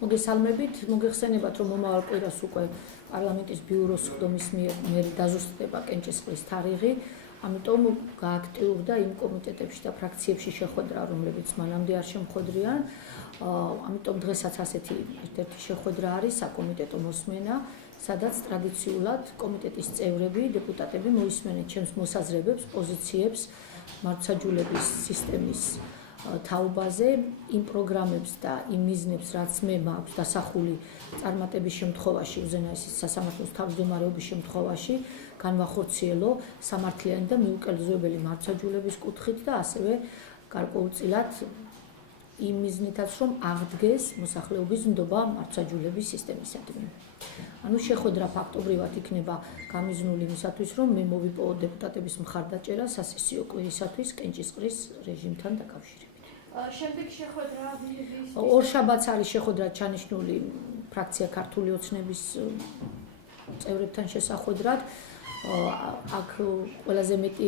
მოგესალმებით, მოგეხსენებათ, რომ მომავალ კვირას უკვე პარლამენტის ბიუროს ხდომის მიერ დაზუსტდება კენჭისყრის თარიღი, ამიტომ გააქტიურდა იმ კომიტეტებში და ფრაქციებში შეხვედრა, რომლებიც მანამდე არ შემხვედრიან. ამიტომ დღესაც ასეთი ერთ-ერთი შეხვედრა არის საკომიტეტო მოსმენა, სადაც ტრადიციულად კომიტეტის წევრები, დეპუტატები მოისმენენ ჩემს მოსაზრებებს, პოზიციებს მართლმსაჯულების სისტემის თაობაზე, იმ პროგრამებს და იმ მიზნებს, რაც მე მაქვს დასახული წარმატების შემთხვევაში, უზენაესი სასამართლოს თავმჯდომარეობის შემთხვევაში, განვახორციელო სამართლიანი და მიუკერძოებელი მართლმსაჯულების კუთხით და ასევე გარკვეულწილად იმ მიზნითაც, რომ აღდგეს მოსახლეობის ნდობა მართლმსაჯულების სისტემისადმი. ანუ შეხვედრა ფაქტობრივად იქნება გამიზნული იმისათვის, რომ მე მოვიპოვო დეპუტატების მხარდაჭერა სასესიო კვირისათვის კენჭისყრის რეჟიმთან დაკავშირებით. შემდეგ შეხვედრა ორშაბათს არის შეხვედრა ჩანიშნული ფრაქცია ქართული ოცნების წევრებთან შესახვედრად. აქ ყველაზე მეტი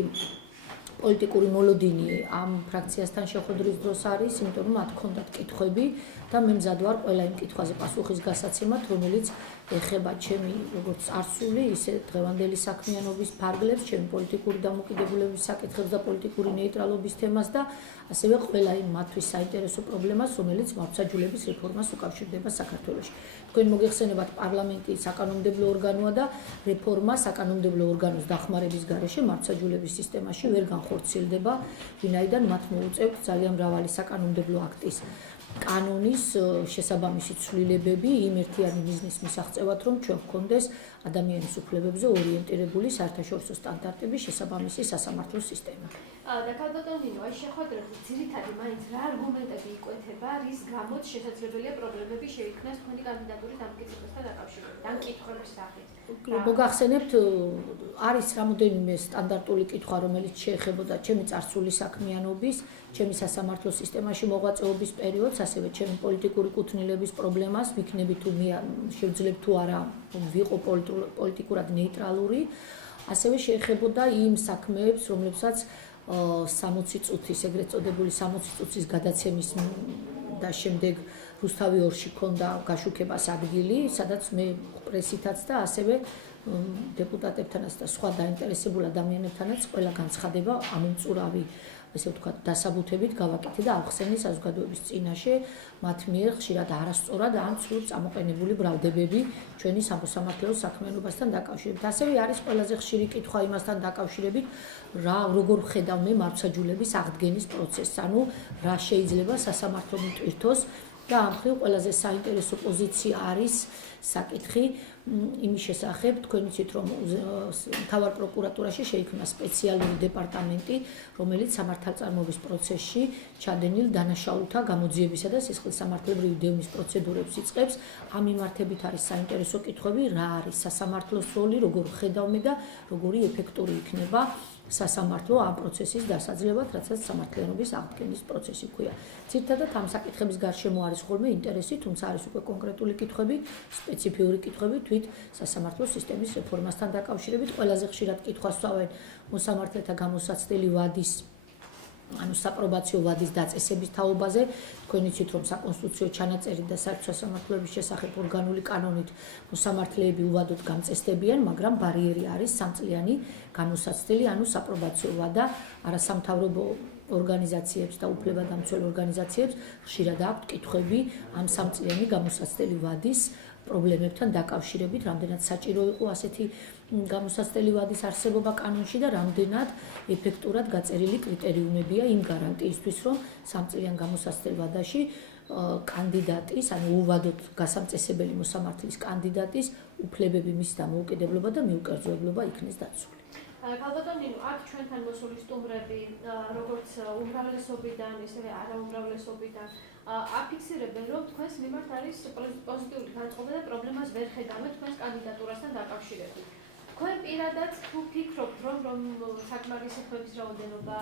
პოლიტიკური მოლოდინი ამ ფრაქციასთან შეხვედრის დროს არის, იმიტომ რომ მათ ჰქონდათ კითხვები და მე მზად ვარ ყველა იმ კითხვაზე პასუხის გასაცემად, რომელიც ეხება ჩემი როგორც წარსული, ისე დღევანდელი საქმიანობის ფარგლებს, ჩემი პოლიტიკური დამოკიდებულების საკითხებს და პოლიტიკური ნეიტრალობის თემას და ასევე ყველა იმ მათთვის საინტერესო პრობლემას, რომელიც მართლმსაჯულების რეფორმას უკავშირდება საქართველოში. თქვენ მოგეხსენებათ, პარლამენტი საკანონმდებლო ორგანოა და რეფორმა საკანონმდებლო ორგანოს დახმარების გარეშე მართლმსაჯულების სისტემაში ვერ განხორციელდება, ვინაიდან მათ მოუწევთ ძალიან მრავალი საკანონმდებლო აქტის კანონის შესაბამისი ცვლილებები იმ ერთიანი მიზნის მისაღწევად, რომ ჩვენ გვქონდეს ადამიანის უფლებებზე ორიენტირებული საერთაშორისო სტანდარტების შესაბამისი სასამართლო სისტემა. და კალბატონინო, აი შეხვედრაზე ძირითადად მაინც რა არგუმენტები იკვეთება, რის გამოც შესაძლებელია პრობლემები შეიქმნას თქვენი კანდიდატურის დამტკიცებასთან დაკავშირებით, ან კითხვების სახით. მოგახსენებთ, არის რამოდენიმე სტანდარტული კითხვა, რომელიც შეეხებოდა ჩემი წარსული საქმიანობის, ჩემი სასამართლო სისტემაში მოღვაწეობის პერიოდს, ასევე ჩემი პოლიტიკური კუთვნილების პრობლემას, ვიქნები თუ შევძლებ თუ არა ვიყო პოლიტიკურად ნეიტრალური, ასევე შეეხებოდა იმ საქმეებს, რომლებსაც 60 წუთის, ეგრეთ წოდებული 60 წუთის გადაცემის და შემდეგ რუსთავი 2-ში ქონდა გაშუქებას ადგილი, სადაც მე პრესითაც და ასევე დეპუტატებთანაც და სხვა დაინტერესებულ ადამიანებთანაც ყველა განცხადება ამომწურავი, ესე ვთქვათ, დასაბუთებით გავაკეთე და ავხსენე საზოგადოების წინაშე მათ მიერ ხშირად არასწორად ან ცუდ წამოყენებული ბრალდებები ჩვენი სამოსამართლეო საქმიანობასთან დაკავშირებით. ასევე არის ყველაზე ხშირი კითხვა იმასთან დაკავშირებით, როგორ ვხედავ მე მართლმსაჯულების აღდგენის პროცესს, ანუ რა შეიძლება სასამართლო მიტვირთოს და ამ მხრივ ყველაზე საინტერესო პოზიცია არის საკითხი იმის შესახებ, თქვენ იცით, რომ მთავარ პროკურატურაში შეიქმნა სპეციალური დეპარტამენტი, რომელიც სამართალწარმოების პროცესში ჩადენილ დანაშაულთა გამოძიებისა და სისხლისამართლებრივი დევნის პროცედურებს იწყებს. ამ მიმართებით არის საინტერესო კითხვები, რა არის სასამართლოს როლი, როგორ ვხედავ მე და როგორი ეფექტური იქნება სასამართლო ამ პროცესის დასაძლევად, რასაც სამართლიანობის აღდგენის პროცესი ქვია. ძირითადად ამ საკითხების გარშემო არის ხოლმე ინტერესი, თუმცა არის უკვე კონკრეტული კითხვები, სპეციფიური კითხვები თვით სასამართლო სისტემის რეფორმასთან დაკავშირებით. ყველაზე ხშირად კითხვას ვსვავენ მოსამართლეთა გამოსაცდელი ვადის, ანუ საპრობაციო ვადის დაწესების თაობაზე. თქვენ იცით, რომ საკონსტიტუციო ჩანაწერი და საერთო სასამართლოების შესახებ ორგანული კანონით მოსამართლეები უვადოდ გამწესდებიან, მაგრამ ბარიერი არის 3 წლიანი გამოსაცდელი, ანუ საპრობაციო ვადა არასამთავრობო ორგანიზაციებს და უფლებადამცველ ორგანიზაციებს ხშირად აქვთ კითხვები ამ 3 წლიანი გამოსაცდელი ვადის პრობლემებთან დაკავშირებით, რამდენად საჭირო იყო ასეთი გამოსაცდელი ვადის არსებობა კანონში და რამდენად ეფექტურად გაწერილი კრიტერიუმებია იმ გარანტიისთვის, რომ 3 წლიან გამოსაცდელ ვადაში კანდიდატის, ანუ უვადოდ გასამწესებელი მოსამართლის კანდიდატის უფლებები, მისი დამოუკიდებლობა და მიუკერძოებლობა იქნეს დაცული. კალბატონინო, აქ ჩვენთან მოსული სტუმრები, როგორც უმრავლესობიდან, ისევე არაუმრავლესობიდან, აფიქსირებენ, რომ თქვენს მიმართ არის პოზიტიური განწყობა და პრობლემას ვერ ხედავთ თქვენს კანდიდატურასთან დაკავშირებით. თქვენ პირადად თუ ფიქრობთ, რომ საკმარისი ხმების რაოდენობა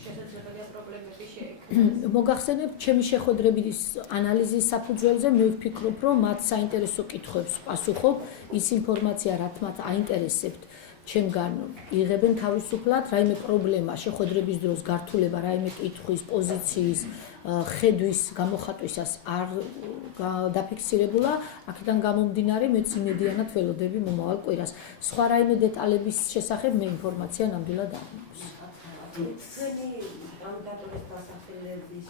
შესაძლებელია პრობლემები შეექმნას? მოგახსენებთ, ჩემი შეხვედრების ანალიზის საფუძველზე მე ვფიქრობ, რომ მათ საინტერესო კითხვებს პასუხობ ის ინფორმაცია, რაც მათ აინტერესებთ ჩემგან იღებენ თავისუფლად რაიმე პრობლემა, შეხვედრების დროს გართულება რაიმე კითხვის, პოზიციის, ხედვის გამოხატვისას არ დაფიქსირებულა, აქედან გამომდინარე მეც იმედიანად ველოდები მომავალ კვირას. სხვა რაიმე დეტალების შესახებ მე ინფორმაცია ნამდვილად არ მაქვს. Țării am dat o responsabilitate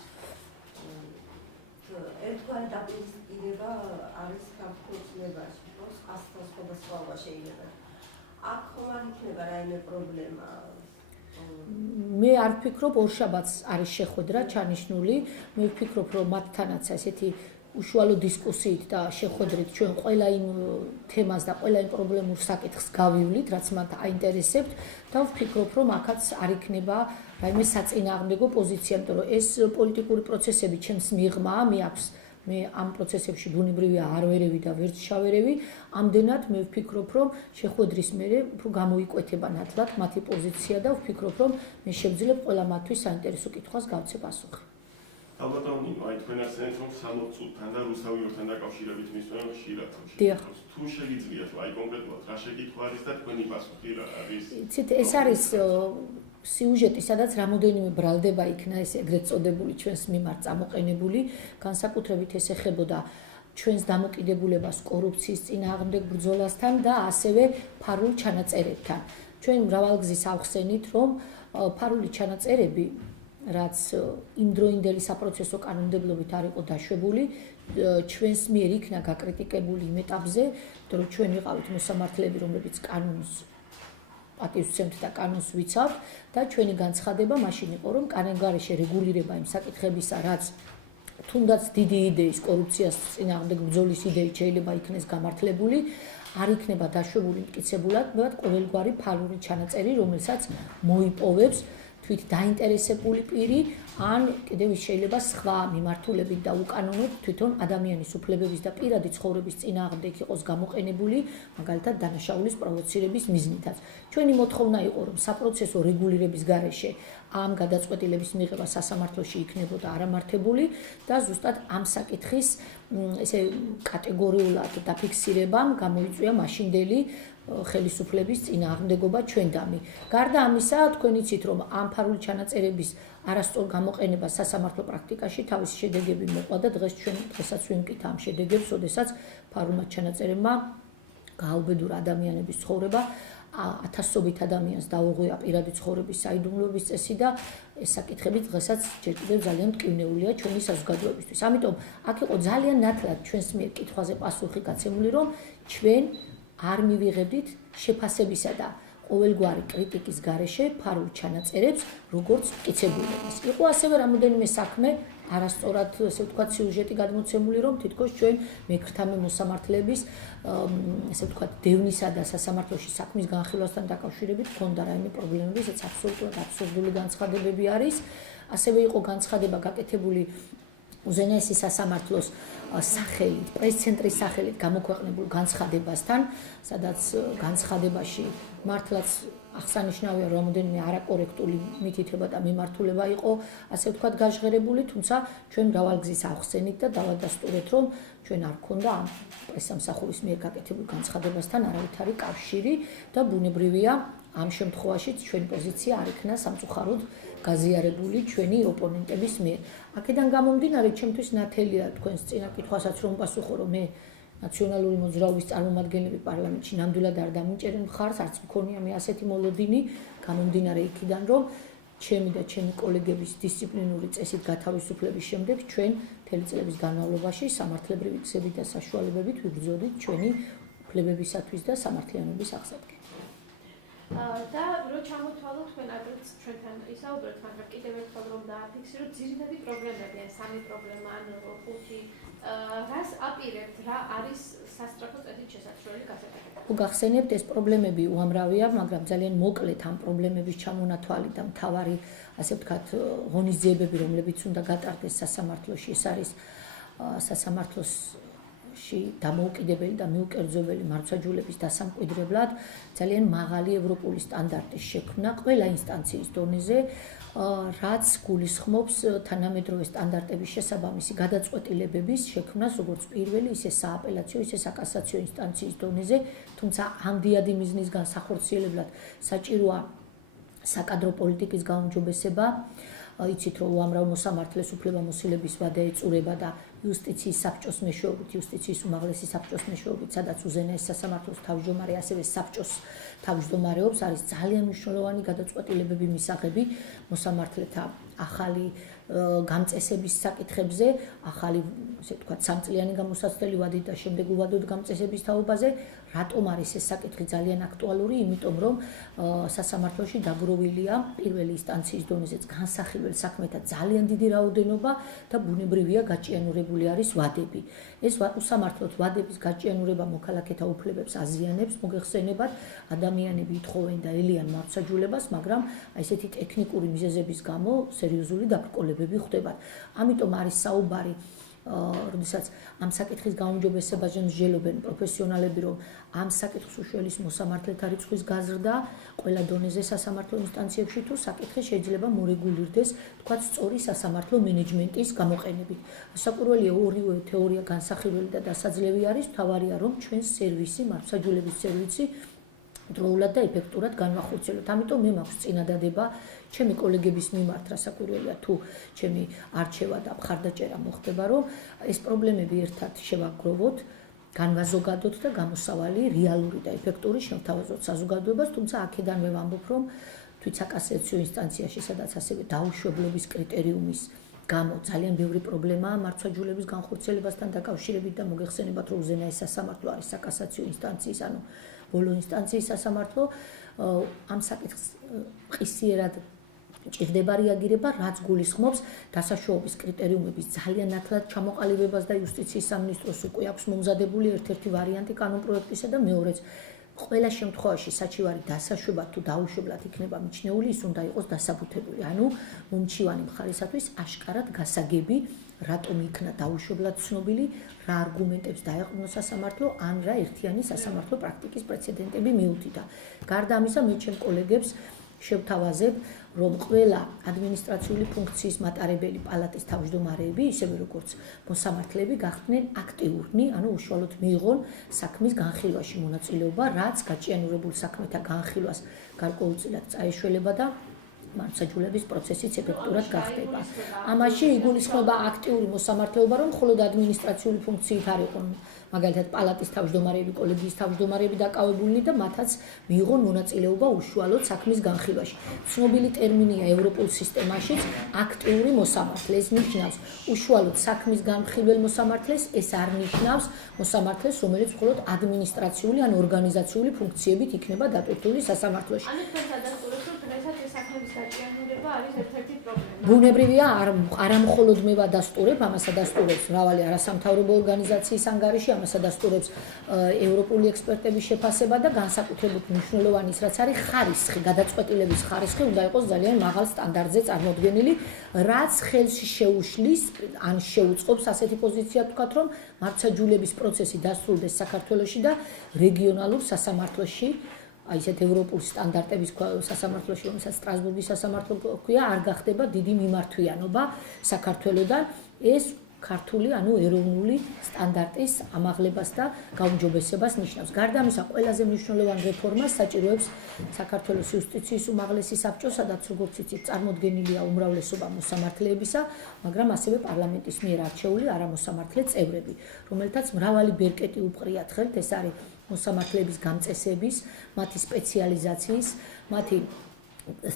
ერთგვარი დაპირისპირება არის საქართველოს ასწავს სხვადასხვა შეიძლება. აქ ხომ არ იქნება რაიმე პრობლემა? მე არ ვფიქრობ ორშაბათს არის შეხვედრა ჩანიშნული, მე ვფიქრობ რომ მათთანაც ესეთი უშუალო დისკუსიით და შეხვედრით ჩვენ ყველა იმ თემას და ყველა იმ პრობლემურ საკითხს გავივლით, რაც მათ აინტერესებთ და ვფიქრობ რომ აქაც არ იქნება რაიმე საწინააღმდეგო პოზიცია, იმიტომ რომ ეს პოლიტიკური პროცესები ჩემს მიღმაა, მე ამ პროცესებში ბუნებრივია არ ვერევი და ვერც შავერევი, ამდენად მე ვფიქრობ რომ შეხვედრის მერე უფრო გამოიკვეთება ნათლად მათი პოზიცია და ვფიქრობ რომ მე შევძლებ ყველა მათთვის საინტერესო კითხვას გავცე პასუხი. ალბათ აი თქვენ ასეთ რომ 60 წუთთან და რუსთავიორთან დაკავშირებით მისვენ ხშირად დიახ. თუ შეგიძლიათ აი კონკრეტულად რა შეკითხვა არის და თქვენი პასუხი რა არის? იცით, ეს არის სიუჟეტი, სადაც რამოდენიმე ბრალდება იქნა ეს ეგრეთ წოდებული ჩვენს მიმართ წამოყენებული, განსაკუთრებით ეს ეხებოდა ჩვენს დამოკიდებულებას კორუფციის წინააღმდეგ ბრძოლასთან და ასევე ფარულ ჩანაწერებთან. ჩვენ მრავალგზის ავხსენით, რომ ფარული ჩანაწერები რაც იმდროინდელი საპროცესო კანონმდებლობით არ იყო დაშვებული, ჩვენს მიერ იქნა გაკრიტიკებული იმ ეტაპზე, რომ ჩვენ ვიყავით მოსამართლეები, რომლებიც კანონს პატივს ვცემთ და კანონს ვიცავთ და ჩვენი განცხადება მაშინ იყო, რომ კანონგარეშე რეგულირება იმ საკითხებისა, რაც თუნდაც დიდი იდეის კორუფციას წინააღმდეგ ბრძოლის იდეით შეიძლება იქნეს გამართლებული, არ იქნება დაშვებული მტკიცებულად ყოველგვარი ფარული ჩანაწერი, რომელსაც მოიპოვებს თვით დაინტერესებული პირი ან კიდევ შეიძლება სხვა მიმართულებით და უკანონოდ თვითონ ადამიანის უფლებების და პირადი ცხოვრების წინააღმდეგ იყოს გამოყენებული, მაგალითად დანაშაულის პროვოცირების მიზნითაც. ჩვენი მოთხოვნა იყო, რომ საპროცესო რეგულირების გარეშე ამ გადაწყვეტილების მიღება სასამართლოში იქნებოდა არამართებული და ზუსტად ამ საკითხის ესე კატეგორიულად დაფიქსირებამ გამოიწვია მაშინდელი ხელისუფლების წინააღმდეგობა ჩვენდამი. გარდა ამისა, თქვენ იცით, რომ ამ ფარული ჩანაწერების არასწორ გამოყენება სასამართლო პრაქტიკაში თავისი შედეგები მოყვა და დღესაც ვიმკით ამ შედეგებს, როდესაც ფარულმა ჩანაწერებმა გააუბედურა ადამიანების ცხოვრება, ათასობით ადამიანს დაუღვია პირადი ცხოვრების საიდუმლოების წესი და ეს საკითხები დღესაც ჯერ კიდევ ძალიან მტკივნეულია ჩვენი საზოგადოებისთვის. ამიტომ აქ იყო ძალიან ნათლად ჩვენს მიერ კითხვაზე პასუხი გაცემული, რომ ჩვენ არ მივიღებდით შეფასებისა და ყოველგვარი კრიტიკის გარეშე ფარულ ჩანაწერებს, როგორც მტკიცებულებას. იყო ასევე რამოდენიმე საქმე არასწორად, ესე ვთქვათ, სიუჟეტი გადმოცემული, რომ თითქოს ჩვენ მეკრთამე მოსამართლეების, ესე ვთქვათ, დევნისა და სასამართლოში საქმის განხილვასთან დაკავშირებით ჰქონდა რაიმე პრობლემები, ესეც აბსოლუტურად აბსურდული განცხადებები არის. ასევე იყო განცხადება გაკეთებული უზენაესი სასამართლოს სახელით, პრეს-ცენტრის სახელით გამოქვეყნებულ განცხადებასთან, სადაც განცხადებაში მართლაც აღსანიშნავია, რომ რამოდენიმე არაკორექტული მითითება და მიმართულება იყო, ასე ვთქვათ, გაჟღერებული, თუმცა ჩვენ მრავალგზის ავხსენით და დავადასტურეთ, რომ ჩვენ არ გქონდა ამ პრესსამსახურის მიერ გაკეთებულ განცხადებასთან არავითარი კავშირი და ბუნებრივია, ამ შემთხვევაში ჩვენი პოზიცია არ იქნა სამწუხაროდ გაზიარებული ჩვენი ოპონენტების მიერ. აქედან გამომდინარე, ჩემთვის ნათელია თქვენს წინა კითხვასაც რომ პასუხო, რომ მე ნაციონალური მოძრაობის წარმომადგენლები პარლამენტში ნამდვილად არ დამინჭერენ მხარს, არც მქონია მე ასეთი მოლოდინი, გამომდინარე იქიდან, რომ ჩემი და ჩემი კოლეგების დისციპლინური წესით გათავისუფლების შემდეგ ჩვენ მთელი წლების განმავლობაში სამართლებრივი გზებით და საშუალებებით ვიბრძოდით ჩვენი უფლებებისათვის და სამართლიანობის აღსადგენად. და რო ჩამოთვალოთ თქვენ აგრეთვე ჩვენთან ისაუბრეთ, მაგრამ კიდევ ერთხელ რომ დააფიქსიროთ ძირითადი პრობლემები, ან სამი პრობლემა, ან ხუთი, რას აპირებთ, რა არის სასწრაფო წესით შესაძლებელი გასაკეთება? გახსენებთ, ეს პრობლემები უამრავია, მაგრამ ძალიან მოკლედ ამ პრობლემების ჩამონათვალი და მთავარი, ასე ვთქვათ, ღონისძიებები, რომლებიც უნდა გატარდეს სასამართლოში, ეს არის სასამართლოს დამოუკიდებელი და მიუკერძოებელი მართლმსაჯულების დასამკვიდრებლად ძალიან მაღალი ევროპული სტანდარტის შექმნა ყველა ინსტანციის დონეზე, რაც გულისხმობს თანამედროვე სტანდარტების შესაბამისი გადაწყვეტილებების შექმნას როგორც პირველი, ისე სააპელაციო, ისე საკასაციო ინსტანციის დონეზე, თუმცა ამდიადი მიზნისგან სახორციელებლად საჭიროა საკადრო პოლიტიკის გაუმჯობესება. იცით რომ უამრავ მოსამართლეს უფლებამოსილების ვადა ეწურება და იუსტიციის საბჭოს მეშვეობით, იუსტიციის უმაღლესი საბჭოს მეშვეობით, სადაც უზენაეს სასამართლოს თავმჯდომარე, ასევე საბჭოს თავმჯდომარეობს, არის ძალიან მნიშვნელოვანი გადაწყვეტილებები მისაღები მოსამართლეთა ახალი გამწესების საკითხებზე, ახალი, ესე ვთქვათ, სამწლიანი გამოსაცდელი ვადით და შემდეგ უვადოდ გამწესების თაობაზე. რატომ არის ეს საკითხი ძალიან აქტუალური? იმიტომ რომ სასამართლოში დაგროვილია პირველი ინსტანციის დონეზეც განსახილველ საქმეთა ძალიან დიდი რაოდენობა და ბუნებრივია გაჭიანურებული არის ვადები. ეს უსამართლოდ ვადების გაჭიანურება მოქალაქეთა უფლებებს აზიანებს, მოგეხსენებათ, ადამიანები ითხოვენ და ელიან მართლმსაჯულებას, მაგრამ ესეთი ტექნიკური მიზეზების გამო სერიოზული დაბრკოლებები ხდებათ. ამიტომ არის საუბარი როდესაც ამ საკითხის გაუმჯობესებაზე მსჯელობენ პროფესიონალები, რომ ამ საკითხს უშველის მოსამართლეთა რიცხვის გაზრდა ყველა დონეზე სასამართლო ინსტანციებში თუ საკითხი შეიძლება მორეგულირდეს, თქვათ, სწორი სასამართლო მენეჯმენტის გამოყენებით. საკურველია ორივე თეორია განსახილველი და დასაძლევი არის, მთავარია რომ ჩვენს სერვისი, მართლმსაჯულების სერვისი დროულად და ეფექტურად განვახორციელოთ. ამიტომ მე მაქვს წინადადება ჩემი კოლეგების მიმართ, რასაკვირველია, თუ ჩემი არჩევა და მხარდაჭერა მოხდება, რომ ეს პრობლემები ერთად შევაგროვოთ, განვაზოგადოთ და გამოსავალი რეალური და ეფექტური შევთავაზოთ საზოგადოებას, თუმცა აქედანვე ვამბობ, რომ თვითსაკასაციო ინსტანციაში, სადაც ასევე დაუშვებლობის კრიტერიუმის გამო ძალიან ბევრი პრობლემაა მართლმსაჯულების განხორციელებასთან დაკავშირებით და მოგეხსენებათ, რომ უზენაეს სასამართლო არის საკასაციო ინსტანციის, ანუ ბოლო ინსტანციის სასამართლო. ამ საკითხს ყისიერად ჭირდება რეაგირება, რაც გულისხმობს დასაშოობის კრიტერიუმების ძალიან ნათლად ჩამოყალიბებას და იუსტიციის სამინისტროს უკვე აქვს მომზადებული ერთ-ერთი ვარიანტი კანონპროექტისა და მეორეც ყველა შემთხვევაში საჩივარი დასაშვებად თუ დაუშვებლად იქნება მიჩნეული, ის უნდა იყოს დასაბუთებული. ანუ მომჩივანი მხარისათვის აშკარად გასაგები, რატომ იქნა დაუშვებლად ცნობილი, რა არგუმენტებს დაეყრდნო სასამართლო, ან რა ერთიანი სასამართლო პრაქტიკის პრეცედენტები მიუთითა. გარდა ამისა, მე ჩემ კოლეგებს შევთავაზებ, რომ ყველა ადმინისტრაციული ფუნქციის მატარებელი პალატის თავმჯდომარეები, ისევე როგორც მოსამართლეები, გახდნენ აქტიურნი, ანუ უშუალოდ მიიღონ საქმის განხილვაში მონაწილეობა, რაც გაჭიანურებულ საქმეთა განხილვას გარკვეულწილად წაეშველება და მართლმსაჯულების პროცესიც ეფექტურად გახდება. ამაში იგულისხმება აქტიური მოსამართლეობა, რომ მხოლოდ ადმინისტრაციული ფუნქციით არ იყვნენ, მაგალითად პალატის თავმჯდომარეები, კოლეგიის თავმჯდომარეები დაკავებულნი და მათაც მიიღონ მონაწილეობა უშუალოდ საქმის განხილვაში. ცნობილი ტერმინია ევროპულ სისტემაშიც აქტიური მოსამართლე. ეს ნიშნავს უშუალოდ საქმის განხილველ მოსამართლეს, ეს არ ნიშნავს მოსამართლეს, რომელიც მხოლოდ ადმინისტრაციული ან ორგანიზაციული ფუნქციებით იქნება დატვირთული სასამართლოში. ბუნებრივია, არა მხოლოდ მე ვადასტურებ, ამას ადასტურებს მრავალი არასამთავრობო ორგანიზაციის ანგარიში, ამას ადასტურებს ევროპული ექსპერტების შეფასება და განსაკუთრებით მნიშვნელოვანი ის, რაც არის ხარისხი, გადაწყვეტილების ხარისხი უნდა იყოს ძალიან მაღალ სტანდარტზე წარმოდგენილი, რაც ხელში შეუშლის ან შეუწყობს ასეთი პოზიცია თქვათ, რომ მართლმსაჯულების პროცესი დასრულდეს საქართველოში და რეგიონალურ სასამართლოში, აი ესეთ ევროპულ სტანდარტების სასამართლოში, რომელსაც სტრასბურგის სასამართლო ქვია, არ გახდება დიდი მიმართვიანობა საქართველოდან. ეს ქართული, ანუ ეროვნული სტანდარტის ამაღლებას და გაუმჯობესებას ნიშნავს. გარდა ამისა, ყველაზე მნიშვნელოვან რეფორმას საჭიროებს საქართველოს იუსტიციის უმაღლესი საბჭო, სადაც როგორც იცით, წარმოდგენილია უმრავლესობა მოსამართლეებისა, მაგრამ ასევე პარლამენტის მიერ არჩეული არამოსამართლე წევრები, რომელთაც მრავალი ბერკეტი უპყრიათ ხელთ, ეს არის მოსამართლეების გამწესების, მათი სპეციალიზაციის, მათი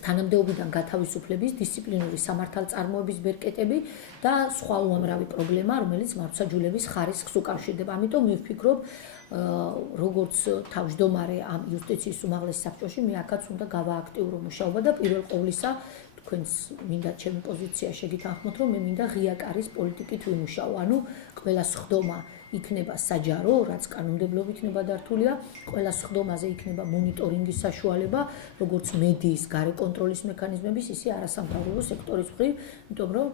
თანამდებობიდან გათავისუფლების, დისციპლინური სამართალწარმოების ბერკეტები და სხვა უამრავი პრობლემა, რომელიც მართლმსაჯულების ხარისხს უკავშირდება. ამიტომ მე ვფიქრობ, როგორც თავმჯდომარე ამ იუსტიციის უმაღლეს საბჭოში, მე აქაც უნდა გავააქტიურო მუშაობა და პირველ ყოვლისა თქვენს მინდა ჩემი პოზიცია შეგითანხმოთ, რომ მე მინდა ღია კარის პოლიტიკით ვიმუშაო. ანუ ყველა სხდომა იქნება საჯარო, რაც კანონმდებლობით ნებადართულია, ყველა სხდომაზე იქნება მონიტორინგის საშუალება, როგორც მედიის, გარე კონტროლის მექანიზმების, ისე არასამთავრობო სექტორის მხრივ, იმიტომ რომ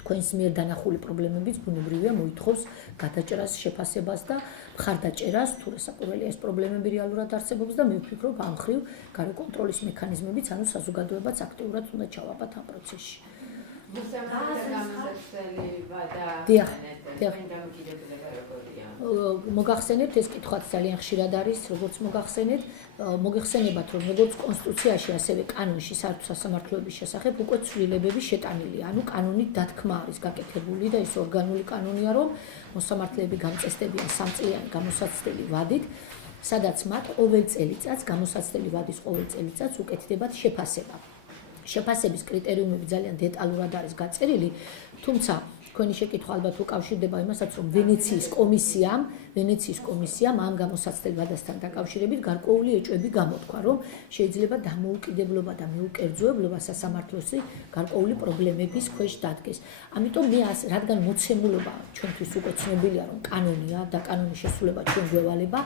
თქვენს მიერ დანახული პრობლემებიც ბუნებრივია მოითხოვს გადაჭრას, შეფასებას და მხარდაჭერას, თუ რასაკვირველია ეს პრობლემები რეალურად არსებობს და მე ვფიქრობ ამ მხრივ გარე კონტროლის მექანიზმებიც, ანუ საზოგადოებაც აქტიურად უნდა ჩავაბათ ამ პროცესში. მოგახსენებთ ეს კითხვაც ძალიან ხშირად არის, როგორც მოგეხსენებათ, რომ როგორც კონსტიტუციაში, ასევე კანონში საერთო სასამართლოების შესახებ უკვე ცვლილებები შეტანილია. ანუ კანონით დათქმა არის გაკეთებული და ის ორგანული კანონია, რომ მოსამართლეები გამწესდებიან 3 წლიანი გამოსაცდელი ვადით, სადაც მათ ყოველ წელიწადს გამოსაცდელი ვადის ყოველ წელიწადს უკეთდებათ შეფასება. შეფასების კრიტერიუმები ძალიან დეტალურად არის გაწერილი, თუმცა თქვენი შეკითხვა ალბათ უკავშირდება იმასაც, რომ ვენეციის კომისიამ ამ გამოსაცდელ ვადასთან დაკავშირებით გარკვეული ეჭვები გამოთქვა, რომ შეიძლება დამოუკიდებლობა და მეუკერძოებლობა სასამართლოსი გარკვეული პრობლემების ქვეშ დადგეს. ამიტომ მე რადგან მოცემულობა ჩვენთვის უკვე ცნობილია, რომ კანონია და კანონის შესრულება ჩვენ გვევალება,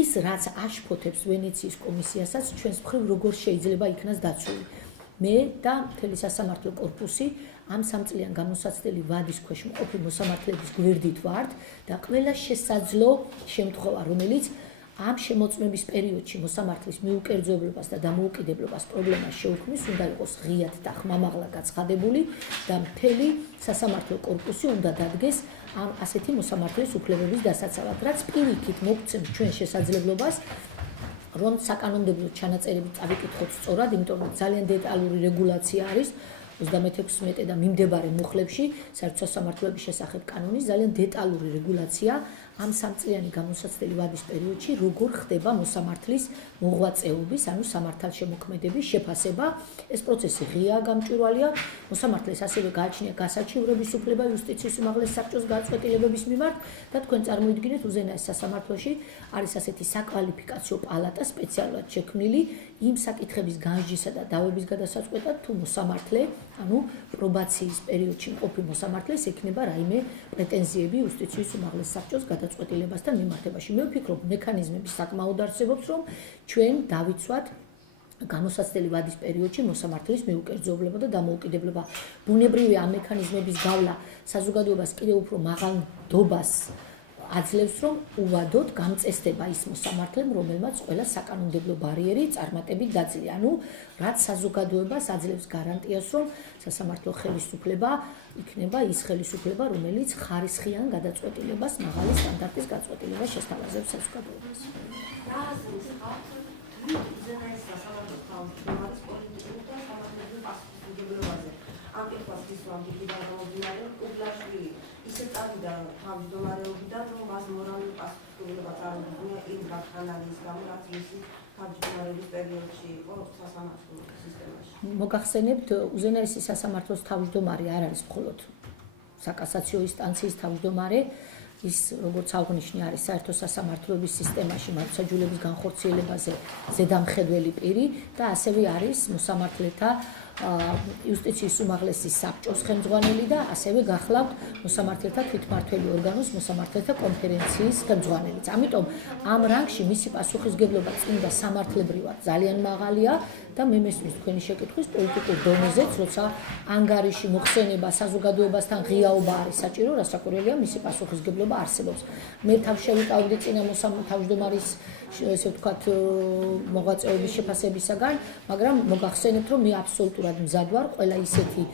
ის რაც აშფოთებს ვენეციის კომისიასაც ჩვენს მხრივ როგორ შეიძლება იქნას დაცული. მე და მთელი სასამართლო კორპუსი ამ 3 წლიან გამოსაცდელი ვადის ქვეშ მყოფი მოსამართლეების გვერდით ვართ და ყველა შესაძლო შემთხვევა, რომელიც ამ შემოწმების პერიოდში მოსამართლის მიუკერძოებლობას და დამოუკიდებლობას პრობლემას შეუქმნის, უნდა იყოს ღიად და ხმამაღლა გაცხადებული და მთელი სასამართლო კორპუსი უნდა დადგეს ამ ასეთი მოსამართლის უფლებების დასაცავად, რაც პირიქით მოგცემს ჩვენ შესაძლებლობას რომ საკანონმდებლო ჩანაწერები წავიკითხოთ სწორად, იმიტომ რომ ძალიან დეტალური რეგულაცია არის 36 და მიმდებარე მუხლებში საერთო სასამართლოების შესახებ კანონის ძალიან დეტალური რეგულაცია ამ 3 წლიანი გამოსაცდელი ვადის პერიოდში როგორ ხდება მოსამართლის მოღვაწეობის, ანუ სამართალშემოქმედების შეფასება. ეს პროცესი ღიაა, გამჭვირვალეა. მოსამართლეს ასევე გააჩნია გასაჩივრების უფლება იუსტიციის უმაღლეს საბჭოს გაწყვეტილებების მიმართ და თქვენ წარმოიდგინეთ, უზენაეს სასამართლოში არის ასეთი საკვალიფიკაციო პალატა სპეციალურად შექმნილი იმ საკითხების განსჯისა და დავების გადასაწყვეტად, თუ მოსამართლე, ანუ პრობაციის პერიოდში მყოფი მოსამართლეს ექნება რაიმე პრეტენზიები იუსტიციის უმაღლეს საბჭოს გადაწყვეტილებასთან მიმართებაში. მე ვფიქრობ, მექანიზმები საკმაოდ არსებობს, რომ ჩვენ დავიცვათ გამოსაცდელი ვადის პერიოდში მოსამართლის მეუკერძოებლობა და დამოუკიდებლობა. ბუნებრივია ამ მექანიზმების გავლა საზოგადოებას კიდევ უფრო მაღალ დობას აძლევს, რომ უვადოდ გამწესდება ის მოსამართლემ, რომელმაც ყველა საკანონმდებლო ბარიერი წარმატებით დაძლია. ანუ რაც საზოგადოებას აძლევს გარანტიას, რომ სასამართლო ხელისუფლება იქნება ის ხელისუფლება, რომელიც ხარისხიან გადაწყვეტილებას, მაღალი სტანდარტის გადაწყვეტილებას შესთავაზებს საზოგადოებას. ამ კითხვას ისვამდი და გამომდინარე უბლაშვილი ისე წავიდა თავმჯდომარეობიდან, რომ მას მორალური პასუხისმგებლობა წარმოუდგია იმ გახანანის გამო, რაც მისი თავმჯდომარეობის პერიოდში იყო სასამართლო სისტემაში. მოგახსენებთ, უზენაესი სასამართლოს თავმჯდომარე არ არის მხოლოდ საკასაციო ინსტანციის თავმჯდომარე, ის როგორც აღნიშნე არის საერთო სასამართლოების სისტემაში მართლმსაჯულების განხორციელებაზე ზედამხედველი პირი და ასევე არის მოსამართლეთა იუსტიციის უმაღლესი საბჭოს ხელმძღვანელი და ასევე გახლავთ მოსამართლეთა თვითმმართველი ორგანოს მოსამართლეთა კონფერენციის ხელმძღვანელიც. ამიტომ ამ რანგში მისი პასუხისმგებლობა წმინდა სამართლებრივად ძალიან მაღალია და მე მესმის თქვენი შეკითხვის პოლიტიკურ დონეზეც, როცა ანგარიში მოხსენება საზოგადოებასთან ღიაობა არის საჭირო, რასაკვირველია მისი პასუხისმგებლობა არსებობს. მე თავშევიკავდი წინა თავმჯდომარის ესე ვთქვათ მოღვაწეობის შეფასებისაგან, მაგრამ მოგახსენებთ, რომ მე აბსოლუტურად მზად ვარ ყველა ისეთი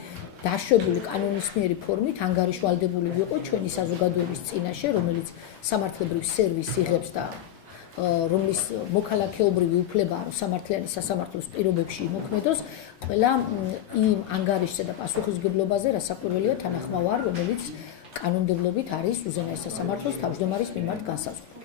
დაშვებული კანონისმიერი ფორმით ანგარიშვალდებული ვიყო ჩვენი საზოგადოების წინაშე, რომელიც სამართლებრივ სერვისს იღებს და რომლის მოქალაქეობრივი უფლებაა, რომ სამართლიანი სასამართლოს პირობებში იმოქმედოს, ყველა იმ ანგარიშზე და პასუხისმგებლობაზე რასაკვირველია თანახმავარ, რომელიც კანონმდებლობით არის უზენაეს სასამართლოს თავმჯდომარის მიმართ განსაზღვრული.